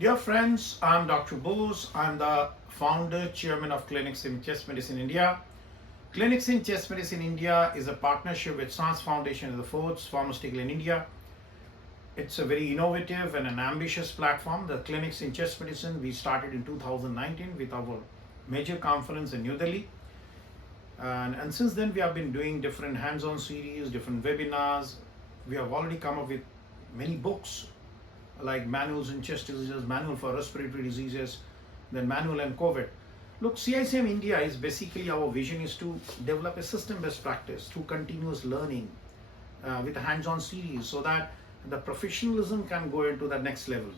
Dear friends, I'm Dr. Bose. I'm the founder, chairman of Clinics in Chest Medicine India. Clinics in Chest Medicine India is a partnership with SANS Foundation of the Foods Pharmaceutical in India. It's a very innovative and an ambitious platform. The Clinics in Chest Medicine we started in 2019 with our major conference in New Delhi. And since then we have been doing different hands-on series, different webinars. We have already come up with many books like manuals in chest diseases, manual for respiratory diseases, then manual and COVID. Look, CICM India is basically our vision is to develop a system best practice through continuous learning with a hands-on series so that the professionalism can go into the next level.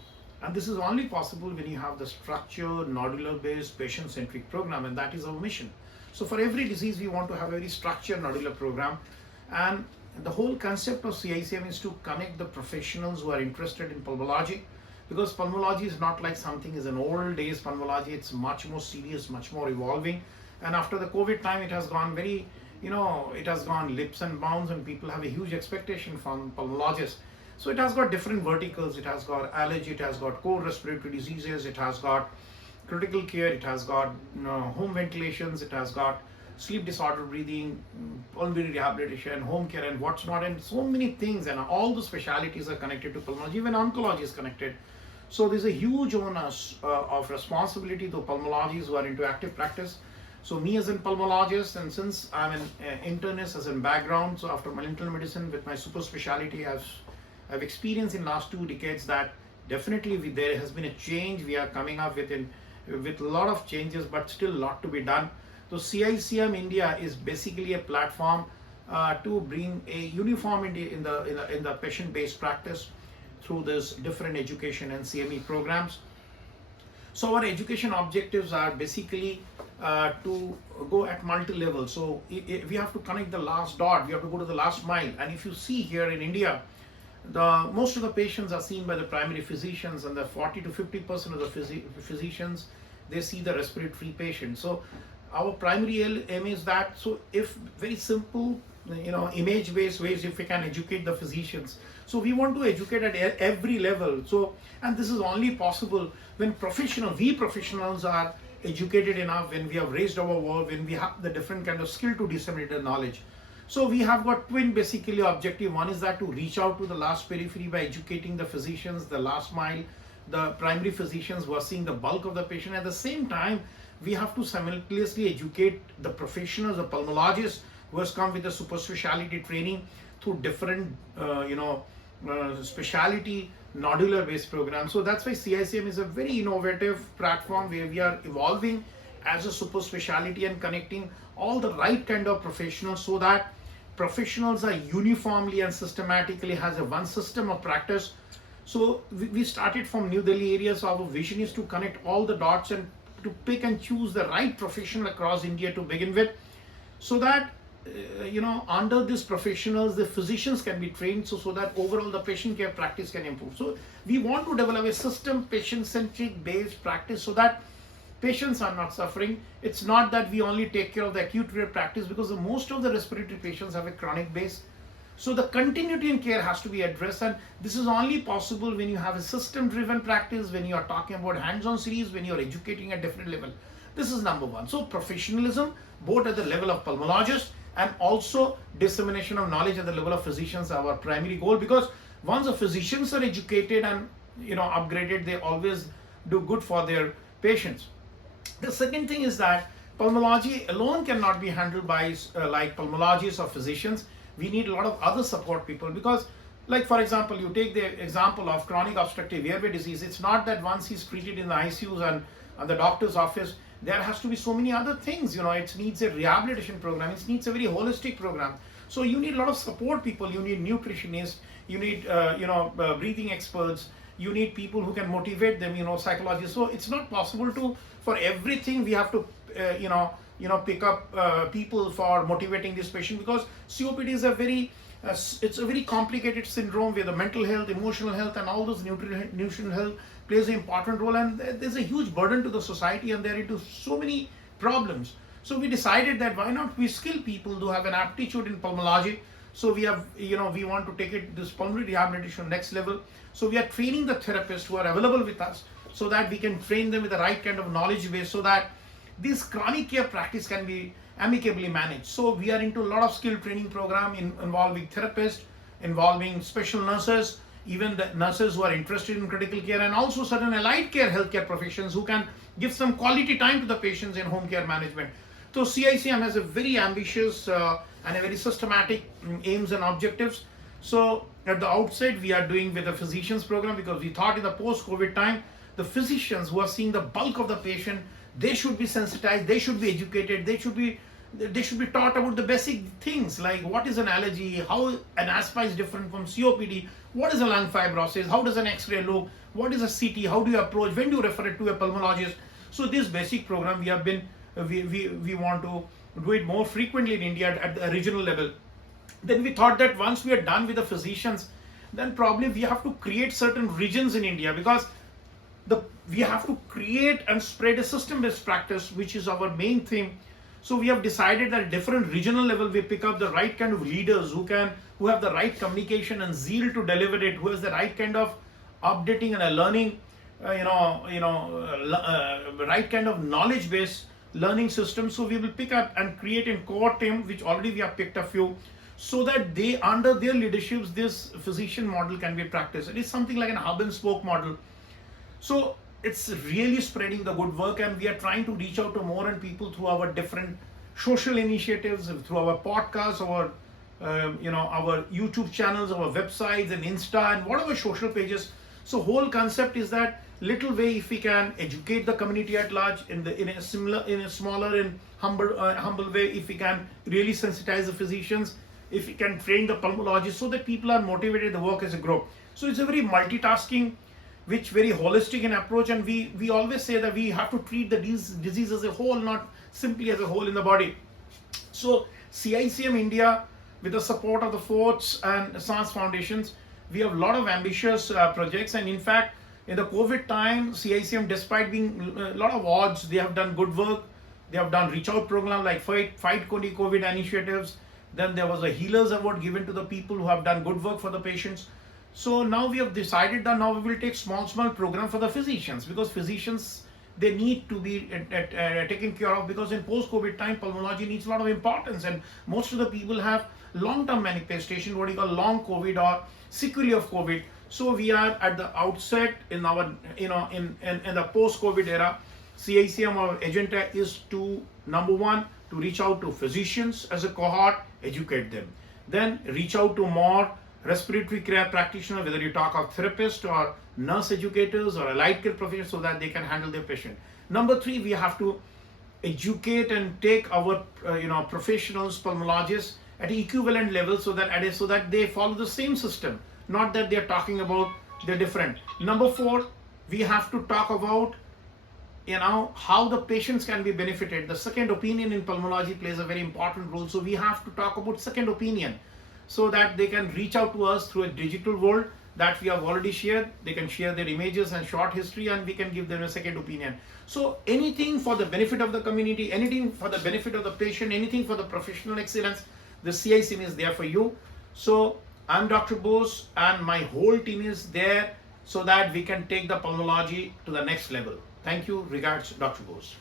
And this is only possible when you have the structured, nodular-based, patient-centric program, and that is our mission. So for every disease, we want to have a very structured nodular program. And the whole concept of CICM is to connect the professionals who are interested in pulmonology, because pulmonology is not like something is an old days pulmonology. It's much more serious, much more evolving. And after the COVID time, it has gone very, it has gone leaps and bounds, and people have a huge expectation from pulmonologists. So it has got different verticals. It has got allergy, it has got core respiratory diseases, it has got critical care, it has got home ventilations, it has got sleep disorder breathing, pulmonary rehabilitation, home care, and what's not, and so many things. And all the specialities are connected to pulmonology. Even oncology is connected. So there's a huge onus of responsibility to pulmonologists who are into active practice. So me as a pulmonologist, and since I'm an internist as a background, so after my internal medicine with my super specialty, I've experienced in last 2 decades that definitely there has been a change. We are coming up with a lot of changes, but still a lot to be done. So CICM India is basically a platform to bring a uniformity in the patient-based practice through this different education and CME programs. So our education objectives are basically to go at multi-levels. So we have to connect the last dot. We have to go to the last mile. And if you see here in India, most of the patients are seen by the primary physicians, and the 40 to 50% of the physicians, they see the respiratory patients. So our primary aim is that, so if very simple, image-based ways, if we can educate the physicians. So we want to educate at every level. So, and this is only possible when we professionals are educated enough, when we have raised our work, when we have the different kind of skill to disseminate the knowledge. So we have got twin basically objective. One is that to reach out to the last periphery by educating the physicians, the last mile, the primary physicians who are seeing the bulk of the patient. At the same time, we have to simultaneously educate the professionals, the pulmonologists who has come with a super specialty training through different, specialty nodular based programs. So that's why CICM is a very innovative platform where we are evolving as a super specialty and connecting all the right kind of professionals so that professionals are uniformly and systematically has a one system of practice. So we started from New Delhi area. So our vision is to connect all the dots and to pick and choose the right professional across India to begin with, so that under these professionals the physicians can be trained, so that overall the patient care practice can improve. So we want to develop a system patient centric based practice so that patients are not suffering. It's not that we only take care of the acute care practice, because most of the respiratory patients have a chronic base. So the continuity in care has to be addressed, and this is only possible when you have a system-driven practice, when you are talking about hands-on series, when you are educating at different level. This is number one. So professionalism, both at the level of pulmonologists and also dissemination of knowledge at the level of physicians, are our primary goal. Because once the physicians are educated and upgraded, they always do good for their patients. The second thing is that pulmonology alone cannot be handled by like pulmonologists or physicians. We need a lot of other support people, because like for example, you take the example of chronic obstructive airway disease. It's not that once he's treated in the ICUs and the doctor's office, there has to be so many other things. It needs a rehabilitation program. It needs a very holistic program. So you need a lot of support people. You need nutritionists. You need breathing experts. You need people who can motivate them. Psychologists. So it's not possible to, for everything we have to pick up people for motivating this patient, because COPD is it's a very complicated syndrome where the mental health, emotional health, and all those nutritional health plays an important role, and there's a huge burden to the society, and they're into so many problems. So we decided that why not we skill people who have an aptitude in pulmonology. So we have, we want to take this pulmonary rehabilitation next level. So we are training the therapists who are available with us so that we can train them with the right kind of knowledge base, so that this chronic care practice can be amicably managed. So we are into a lot of skill training program involving therapists, involving special nurses, even the nurses who are interested in critical care, and also certain allied care healthcare professions who can give some quality time to the patients in home care management. So CICM has a very ambitious and a very systematic aims and objectives. So at the outset, we are doing with the physicians program, because we thought in the post-COVID time, the physicians who are seeing the bulk of the patient, they should be sensitized, they should be educated, they should be taught about the basic things like what is an allergy, how an asthma is different from COPD, what is a lung fibrosis, how does an X-ray look, what is a CT, how do you approach, when do you refer it to a pulmonologist. So this basic program we want to do it more frequently in India at the regional level. Then we thought that once we are done with the physicians, then probably we have to create certain regions in India, because we have to create and spread a system-based practice, which is our main theme. So we have decided that at different regional level, we pick up the right kind of leaders who have the right communication and zeal to deliver it, who has the right kind of updating and a learning, right kind of knowledge-based learning system. So we will pick up and create a core team, which already we have picked a few, so that they, under their leaderships, this physician model can be practiced. It is something like an hub and spoke model. So it's really spreading the good work, and we are trying to reach out to more and people through our different social initiatives, through our podcasts, our YouTube channels, our websites and Insta and whatever social pages. So whole concept is that little way, if we can educate the community at large in a smaller and humble way, if we can really sensitize the physicians, if we can train the pulmonologists, so that people are motivated to work as a group. So it's a very multitasking, which very holistic in approach, and we always say that we have to treat the disease as a whole, not simply as a whole in the body. So CICM India, with the support of the Forts and SANS foundations, we have a lot of ambitious projects. And in fact, in the COVID time, CICM, despite being a lot of odds, they have done good work. They have done reach out program like fight COVID initiatives. Then there was a Healers Award given to the people who have done good work for the patients. So now we have decided that now we will take small program for the physicians, because physicians, they need to be taken care of, because in post-COVID time, pulmonology needs a lot of importance, and most of the people have long-term manifestation, what you call long COVID or sequelae of COVID. So we are at the outset in our, in the post-COVID era. CICM, our agenda is to, number one, to reach out to physicians as a cohort, educate them. Then reach out to more respiratory care practitioner, whether you talk of therapists or nurse educators or allied care professionals, so that they can handle their patient. Number three, we have to educate and take our professionals, pulmonologists at equivalent level, so that they follow the same system, not that they're talking about they're different. Number four, we have to talk about how the patients can be benefited. The second opinion in pulmonology plays a very important role. So we have to talk about second opinion, so that they can reach out to us through a digital world that we have already shared. They can share their images and short history, and we can give them a second opinion. So anything for the benefit of the community, anything for the benefit of the patient, anything for the professional excellence, the CICM is there for you. So I'm Dr. Bose, and my whole team is there, so that we can take the pulmonology to the next level. Thank you. Regards, Dr. Bose.